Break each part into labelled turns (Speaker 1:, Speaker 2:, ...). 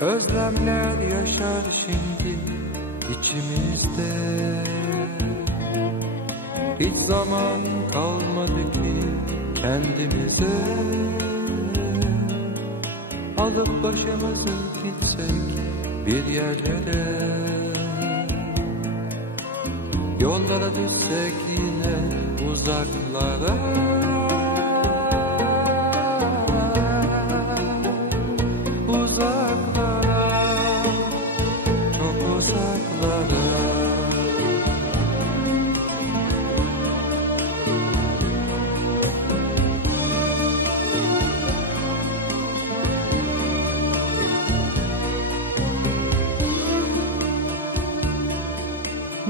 Speaker 1: Özlemler yaşar şimdi içimizde. Hiç zaman kalmadı ki kendimize. Alıp başımızı gitsek bir yerlere. Yollara düşsek yine uzaklara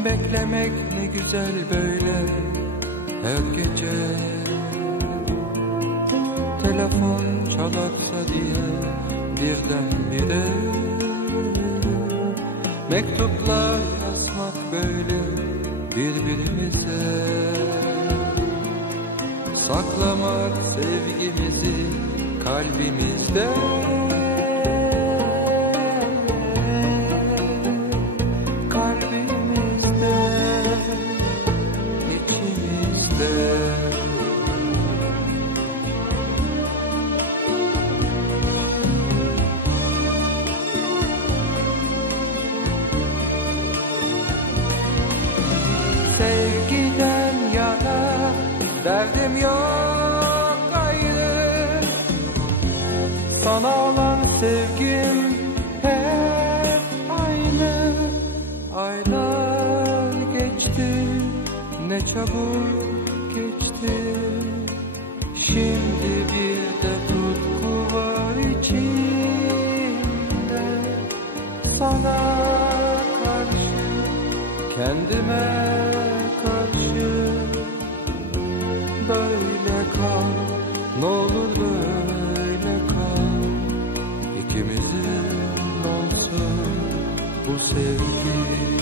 Speaker 1: Beklemek ne güzel böyle her gece. Telefon çalaksa diye birdenbire Mektuplar yazmak böyle birbirimize. Saklamak sevgimizi kalbimizde Sevgiden yana derdim yok ayrı Sana olan sevgim hep aynı. Aylar geçti ne çabuk geçti Böyle kal. Ne olur böyle kal. İkimizin olsun bu sevgi